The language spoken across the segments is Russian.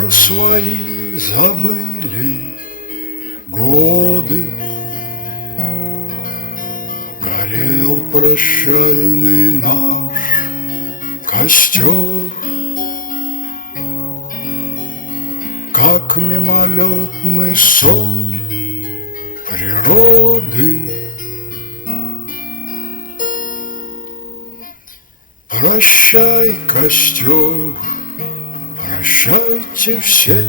про свои забыли годы. Горел прощальный наш костер, как мимолетный сон природы. Прощай, костер, прощайте все,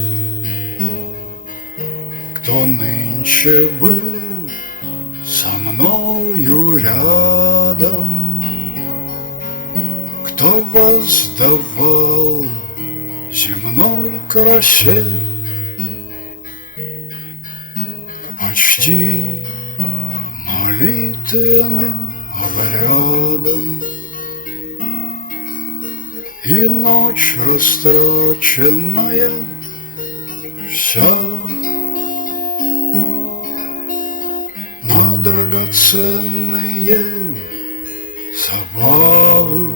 кто нынче был со мною рядом, кто воздавал земной красе почти молитвенным обрядом. И ночь растраченная вся на драгоценные забавы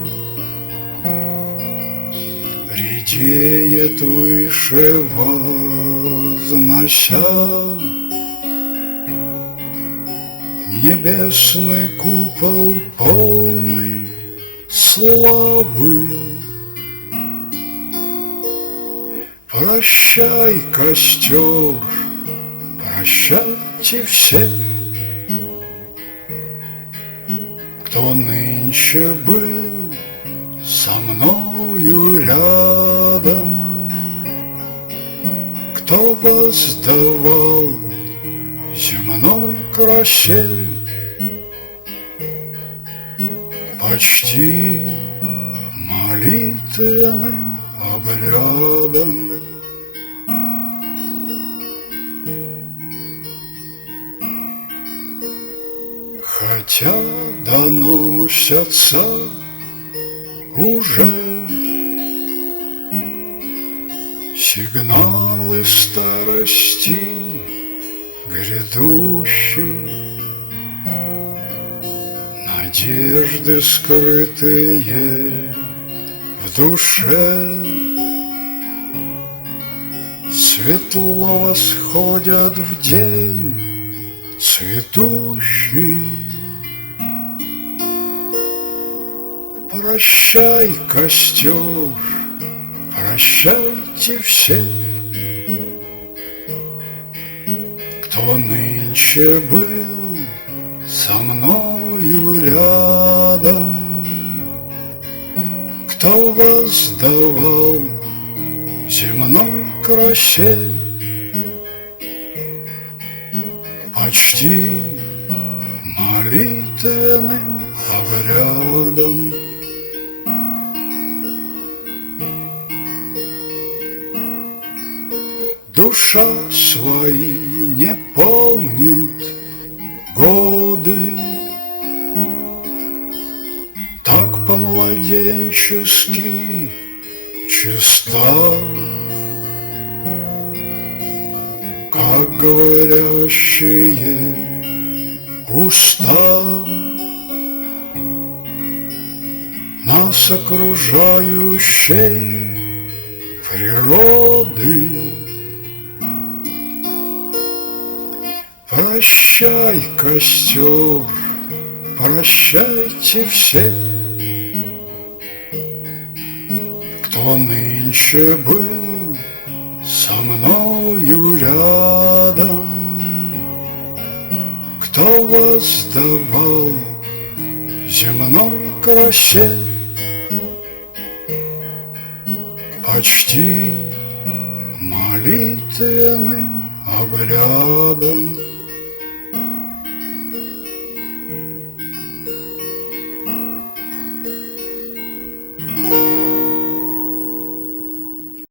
редеет выше, вознося небесный купол полный славы. Прощай, костер, прощайте все, кто нынче был со мною рядом, кто воздавал земной красе почти молитвенным обрядом. Хотя доносятся уже сигналы старости грядущей, надежды скрытые в душе светло восходят в день цветущий. Прощай, костер, прощайте все, кто нынче был со мною рядом, кто воздавал земной красе почти молитвенным обрядом. Душа свои не помнит годы, так по-младенчески чиста, как говорящие уста. Нас окружающей природы. Прощай, костер, прощайте все, кто нынче был со мною рядом, кто воздавал земной красе почти молитвенным обрядом.